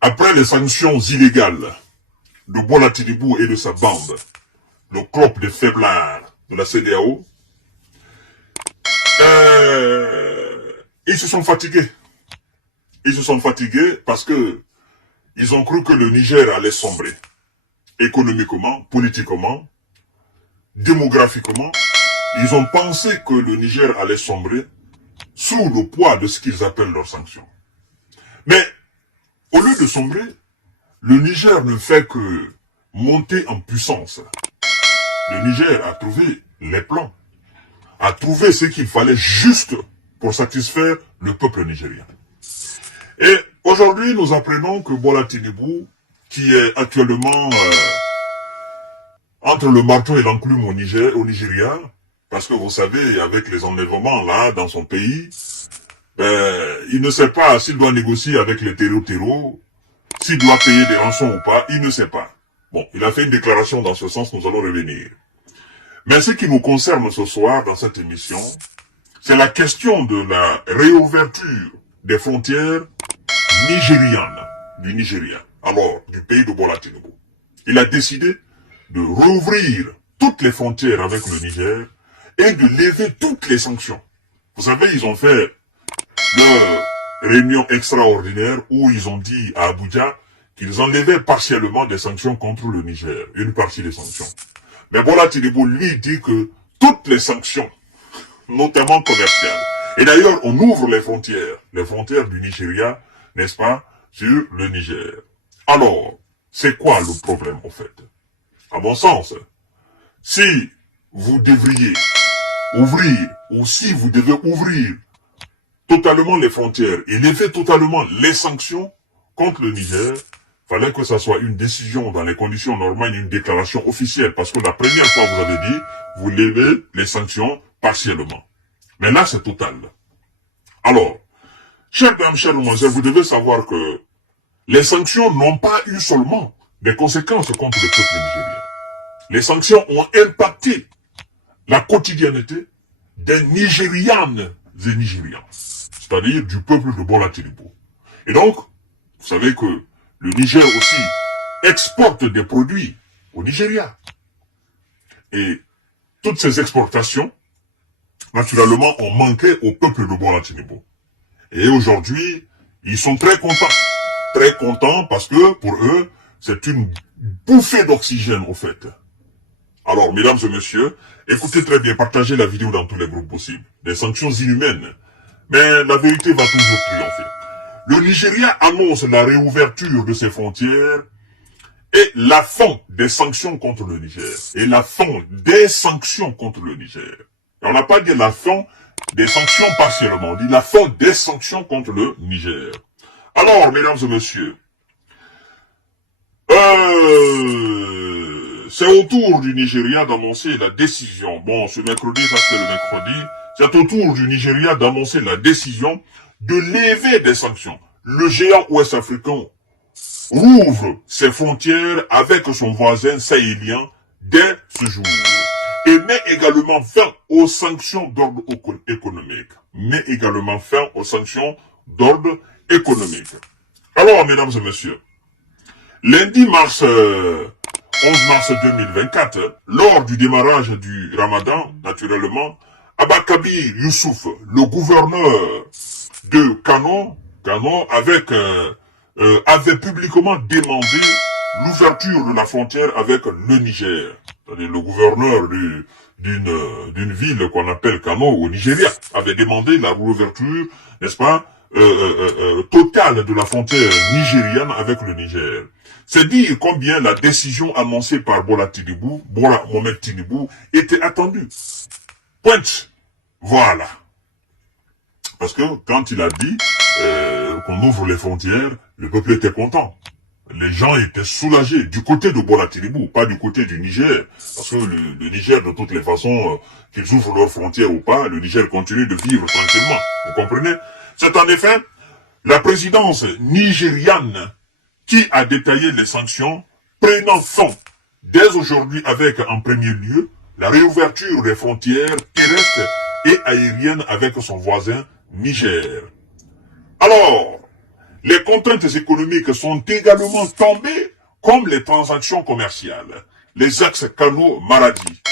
Après les sanctions illégales de Bola Tinubu et de sa bande, le club des faiblards de la CEDEAO, ils se sont fatigués. Ils se sont fatigués parce que ils ont cru que le Niger allait sombrer. Économiquement, politiquement, démographiquement, ils ont pensé que le Niger allait sombrer sous le poids de ce qu'ils appellent leurs sanctions. Mais, au lieu de sombrer, le Niger ne fait que monter en puissance. Le Niger a trouvé les plans, a trouvé ce qu'il fallait juste pour satisfaire le peuple nigérien. Et aujourd'hui, nous apprenons que Bola Tinubu, qui est actuellement entre le marteau et l'enclume au Nigeria, parce que vous savez, avec les enlèvements là, dans son pays, il ne sait pas s'il doit négocier avec les terreaux, s'il doit payer des rançons ou pas, il ne sait pas. Bon, il a fait une déclaration dans ce sens, nous allons revenir. Mais ce qui nous concerne ce soir dans cette émission, c'est la question de la réouverture des frontières nigérianes, du Nigeria, alors du pays de Bola Tinubu. Il a décidé de rouvrir toutes les frontières avec le Niger et de lever toutes les sanctions. Vous savez, ils ont fait leur réunion extraordinaire où ils ont dit à Abuja qu'ils enlevaient partiellement des sanctions contre le Niger, une partie des sanctions. Mais Bola Tinubu lui dit que toutes les sanctions, notamment commerciales, et d'ailleurs on ouvre les frontières du Nigeria, n'est-ce pas, sur le Niger. Alors, c'est quoi le problème en fait? À mon sens, si vous devriez ouvrir, ou si vous devez ouvrir totalement les frontières et lever totalement les sanctions contre le Niger, fallait que ça soit une décision dans les conditions normales, une déclaration officielle, parce que la première fois vous avez dit, vous levez les sanctions partiellement. Mais là, c'est total. Alors, chers dames, chers demoiselles, vous devez savoir que les sanctions n'ont pas eu seulement des conséquences contre le peuple nigérien. Les sanctions ont impacté la quotidienneté des Nigérianes et Nigérians, c'est-à-dire du peuple de Bola Tinubu. Et donc, vous savez que le Niger aussi exporte des produits au Nigeria. Et toutes ces exportations, naturellement, ont manqué au peuple de Bola Tinubu. Et aujourd'hui, ils sont très contents. Très contents parce que, pour eux, c'est une bouffée d'oxygène, au fait. Alors, mesdames et messieurs, écoutez très bien, partagez la vidéo dans tous les groupes possibles. Des sanctions inhumaines. Mais la vérité va toujours triompher. Le Nigeria annonce la réouverture de ses frontières et la fin des sanctions contre le Niger. Et la fin des sanctions contre le Niger. Et on n'a pas dit la fin des sanctions partiellement, on dit la fin des sanctions contre le Niger. Alors, mesdames et messieurs, c'est au tour du Nigeria d'annoncer la décision. Bon, ce mercredi, ça c'était le mercredi. C'est au tour du Nigeria d'annoncer la décision de lever des sanctions. Le géant ouest-africain rouvre ses frontières avec son voisin sahélien dès ce jour. Et met également fin aux sanctions d'ordre économique. Met également fin aux sanctions d'ordre économique. Alors, mesdames et messieurs, lundi 11 mars 2024, lors du démarrage du Ramadan, naturellement, Abakabir Youssouf, le gouverneur de Kano avait publiquement demandé l'ouverture de la frontière avec le Niger. C'est-à-dire le gouverneur d'une ville qu'on appelle Kano au Nigeria avait demandé la réouverture, n'est-ce pas, totale de la frontière nigériane avec le Niger. C'est dire combien la décision annoncée par Bola Mohamed Tinubu était attendue. Pointe. Voilà. Parce que quand il a dit qu'on ouvre les frontières, le peuple était content. Les gens étaient soulagés du côté de Bola Tinubu, pas du côté du Niger. Parce que le Niger, de toutes les façons, qu'ils ouvrent leurs frontières ou pas, le Niger continue de vivre tranquillement. Vous comprenez? C'est en effet la présidence nigériane qui a détaillé les sanctions, prenant fin dès aujourd'hui avec, en premier lieu, la réouverture des frontières terrestres et aériennes avec son voisin Niger. Alors, Les contraintes économiques sont également tombées, comme les transactions commerciales. Les axes Kano-Maradi,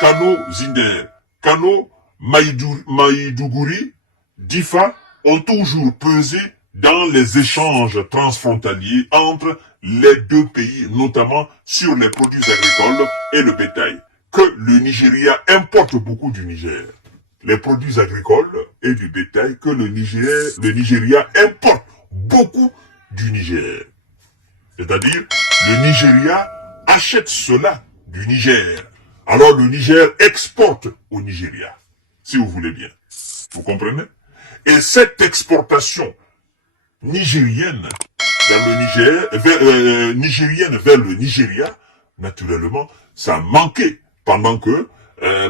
Kano-Zinder, Kano-Maïdougouri, Difa ont toujours pesé dans les échanges transfrontaliers entre les deux pays, notamment sur les produits agricoles et le bétail, que le Nigeria importe beaucoup du Niger. Les produits agricoles et du bétail que le Nigeria importe beaucoup du Niger. C'est-à-dire, le Nigeria achète cela du Niger. Alors le Niger exporte au Nigeria, si vous voulez bien. Vous comprenez? Et cette exportation nigérienne vers le Niger, nigérienne vers le Nigeria, naturellement, ça manquait pendant que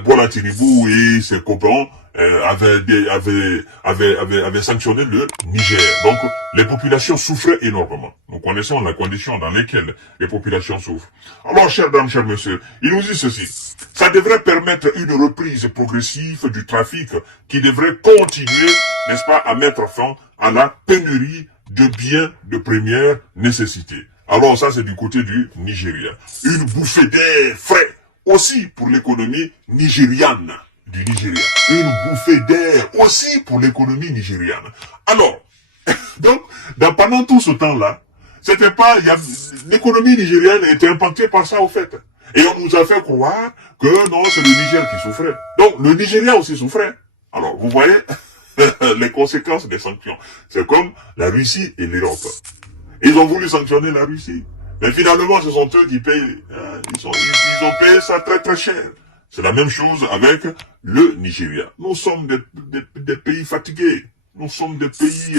Bola Tinubu et ses copains avaient sanctionné le Niger. Donc, les populations souffraient énormément. Nous connaissons la condition dans laquelle les populations souffrent. Alors, chers dames, chers messieurs, il nous dit ceci. Ça devrait permettre une reprise progressive du trafic qui devrait continuer, n'est-ce pas, à mettre fin à la pénurie de biens de première nécessité. Alors, ça, c'est du côté du Nigeria. Une bouffée d'air frais aussi pour l'économie nigériane du Nigeria. Une bouffée d'air aussi pour l'économie nigériane. Alors, donc, pendant tout ce temps-là, c'était pas, l'économie nigériane était impactée par ça, au fait. Et on nous a fait croire que non, c'est le Niger qui souffrait. Donc, le Nigeria aussi souffrait. Alors, vous voyez, les conséquences des sanctions. C'est comme la Russie et l'Europe. Ils ont voulu sanctionner la Russie. Mais finalement, ce sont eux qui payent. Ils ont payé ça très très cher. C'est la même chose avec le Nigeria. Nous sommes des pays fatigués. Nous sommes des pays,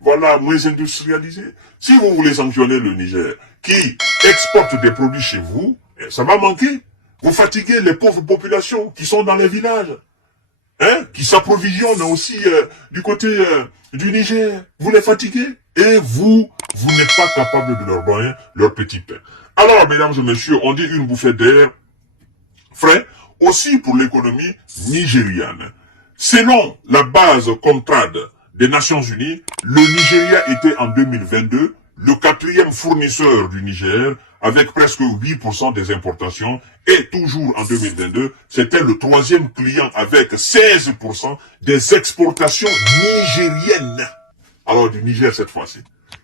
moins industrialisés. Si vous voulez sanctionner le Niger, qui exporte des produits chez vous, ça va manquer. Vous fatiguez les pauvres populations qui sont dans les villages, qui s'approvisionnent aussi du côté du Niger. Vous les fatiguez et vous n'êtes pas capable de leur donner leur petit pain. Alors, mesdames et messieurs, on dit une bouffée d'air frais aussi pour l'économie nigériane. Selon la base Contrad des Nations Unies, le Nigeria était en 2022 le quatrième fournisseur du Niger avec presque 8% des importations et toujours en 2022, c'était le troisième client avec 16% des exportations nigériennes. Alors du Niger cette fois-ci.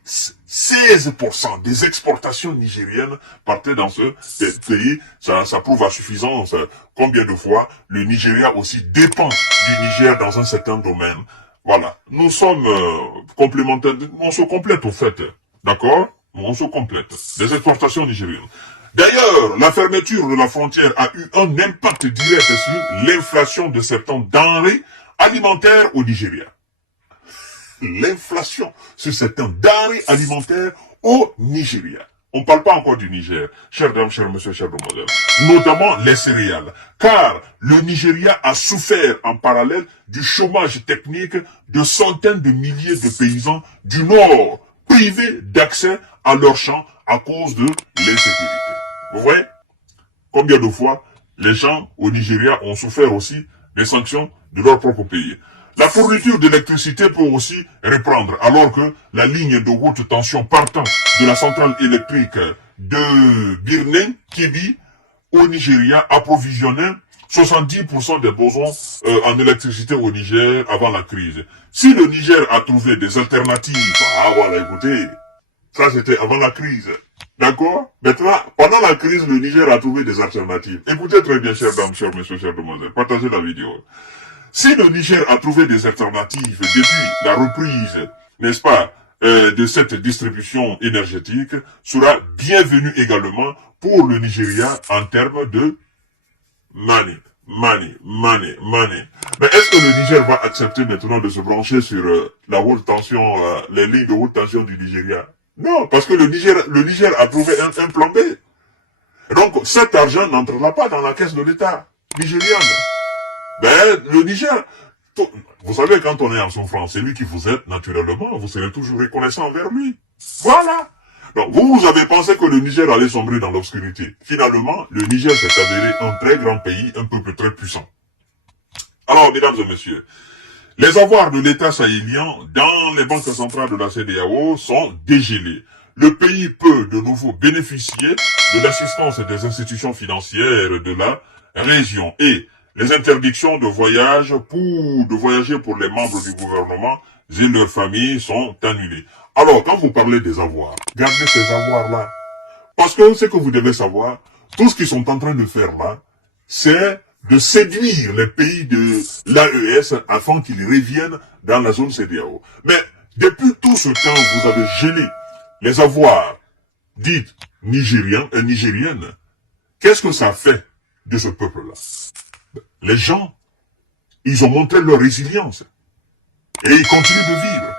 16% des exportations nigériennes partaient dans ce pays. Ça prouve à suffisance combien de fois le Nigeria aussi dépend du Niger dans un certain domaine. Voilà. Nous sommes complémentaires. On se complète au fait. D'accord? On se complète. Des exportations nigériennes. D'ailleurs, la fermeture de la frontière a eu un impact direct sur l'inflation de certains denrées alimentaires au Nigeria. L'inflation sur certains denrées alimentaires au Nigeria. On ne parle pas encore du Niger, chers dames, chers messieurs, chers demoiselles, notamment les céréales, car le Nigeria a souffert en parallèle du chômage technique de centaines de milliers de paysans du Nord, privés d'accès à leurs champs à cause de l'insécurité. Vous voyez combien de fois les gens au Nigeria ont souffert aussi des sanctions de leur propre pays. La fourniture d'électricité peut aussi reprendre, alors que la ligne de haute tension partant de la centrale électrique de Birnin, Kebbi, au Nigeria, approvisionnait 70% des besoins en électricité au Niger avant la crise. Si le Niger a trouvé des alternatives, voilà, écoutez, ça c'était avant la crise. D'accord? Maintenant, pendant la crise, le Niger a trouvé des alternatives. Écoutez très bien, chers dames, chers messieurs, chers demoiselles, partagez la vidéo. Si le Niger a trouvé des alternatives depuis la reprise, n'est-ce pas, de cette distribution énergétique, sera bienvenue également pour le Nigeria en termes de money. Mais est-ce que le Niger va accepter maintenant de se brancher sur la haute tension, les lignes de haute tension du Nigeria? Non, parce que le Niger a trouvé un plan B. Donc cet argent n'entrera pas dans la caisse de l'État nigériane. Ben, le Niger, vous savez, quand on est en souffrance, c'est lui qui vous aide, naturellement, vous serez toujours reconnaissant envers lui. Voilà. Donc, vous avez pensé que le Niger allait sombrer dans l'obscurité. Finalement, le Niger s'est avéré un très grand pays, un peuple très puissant. Alors, mesdames et messieurs, Les avoirs de l'État sahélien dans les banques centrales de la CEDEAO sont dégelés. Le pays peut de nouveau bénéficier de l'assistance des institutions financières de la région et les interdictions de voyager pour les membres du gouvernement et leurs familles sont annulées. Alors, quand vous parlez des avoirs, gardez ces avoirs-là. Parce que ce que vous devez savoir, tout ce qu'ils sont en train de faire là, c'est de séduire les pays de l'AES afin qu'ils reviennent dans la zone CEDEAO. Mais depuis tout ce temps, vous avez gelé les avoirs dites nigériens et nigériennes. Qu'est-ce que ça fait de ce peuple-là? Les gens, ils ont montré leur résilience. Et ils continuent de vivre.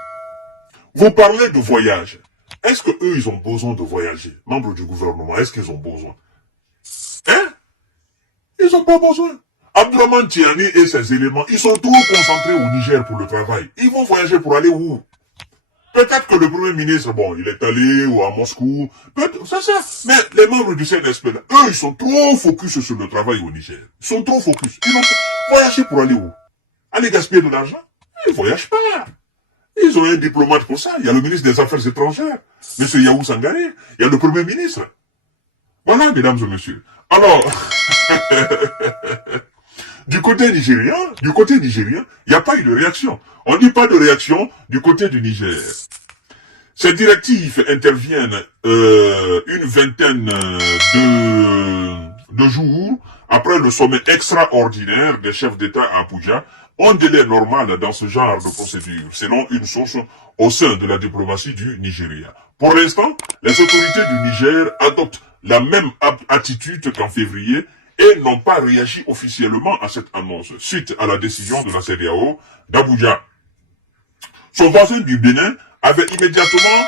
Vous parlez de voyage. Est-ce que eux, ils ont besoin de voyager? Membres du gouvernement, est-ce qu'ils ont besoin? Hein? Ils n'ont pas besoin. Abdourahmane Tiani et ses éléments, ils sont trop concentrés au Niger pour le travail. Ils vont voyager pour aller où? Peut-être que le Premier ministre, bon, il est allé ou à Moscou. C'est ça. Mais les membres du CNSP, là, eux, ils sont trop focus sur le travail au Niger. Ils sont trop focus. Ils vont voyager pour aller où? Aller gaspiller de l'argent? Ils ne voyagent pas. Ils ont un diplomate pour ça. Il y a le ministre des Affaires étrangères, M. Yahou Sangaré. Il y a le Premier ministre. Voilà, mesdames et messieurs. Alors, du côté nigérien, il n'y a pas eu de réaction. On ne dit pas de réaction du côté du Niger. Ces directives interviennent une vingtaine de jours après le sommet extraordinaire des chefs d'État à Abuja. Un délai normal dans ce genre de procédure, selon une source au sein de la diplomatie du Nigeria. Pour l'instant, les autorités du Niger adoptent la même attitude qu'en février et n'ont pas réagi officiellement à cette annonce, suite à la décision de la CEDEAO d'Abuja. Son voisin du Bénin avait immédiatement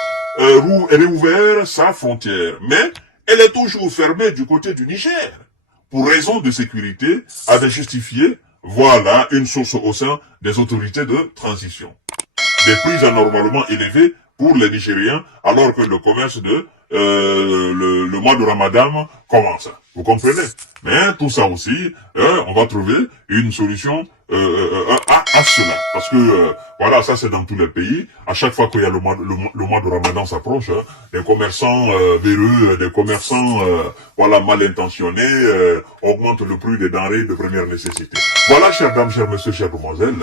réouvert sa frontière, mais elle est toujours fermée du côté du Niger. Pour raison de sécurité, avait justifié, voilà, une source au sein des autorités de transition. Des prix anormalement élevés pour les Nigériens, alors que le commerce de le mois de Ramadan commence. Vous comprenez? Mais tout ça aussi, on va trouver une solution à cela. Parce que, voilà, ça c'est dans tous les pays. À chaque fois qu'il y a le mois de Ramadan s'approche, des commerçants véreux, des commerçants voilà, mal intentionnés augmentent le prix des denrées de première nécessité. Voilà, chères dames, chers messieurs, chères demoiselles,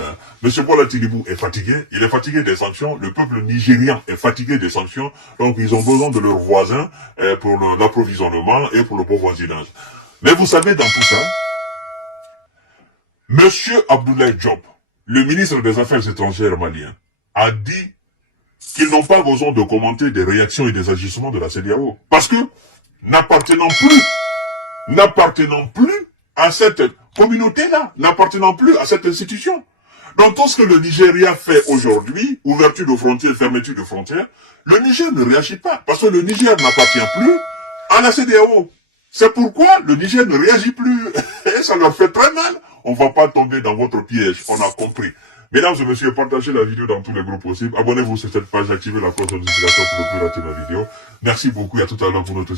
Monsieur Bola Tinubu est fatigué. Il est fatigué des sanctions. Le peuple nigérien est fatigué des sanctions. Donc, ils ont besoin de leurs voisins pour l'approvisionnement et pour le bon voisinage. Mais vous savez, dans tout ça, Monsieur Abdoulaye Diop, le ministre des Affaires étrangères malien, a dit qu'ils n'ont pas besoin de commenter des réactions et des agissements de la CEDEAO. Parce que, n'appartenant plus à cette communauté-là, n'appartenant plus à cette institution. Donc tout ce que le Nigeria fait aujourd'hui, ouverture de frontières, fermeture de frontières, le Niger ne réagit pas. Parce que le Niger n'appartient plus à la CEDEAO. C'est pourquoi le Niger ne réagit plus. Et ça leur fait très mal. On ne va pas tomber dans votre piège, on a compris. Mesdames et messieurs, partagez la vidéo dans tous les groupes possibles. Abonnez-vous sur cette page, activez la cloche de notification pour ne plus rater ma vidéo. Merci beaucoup et à tout à l'heure pour notre...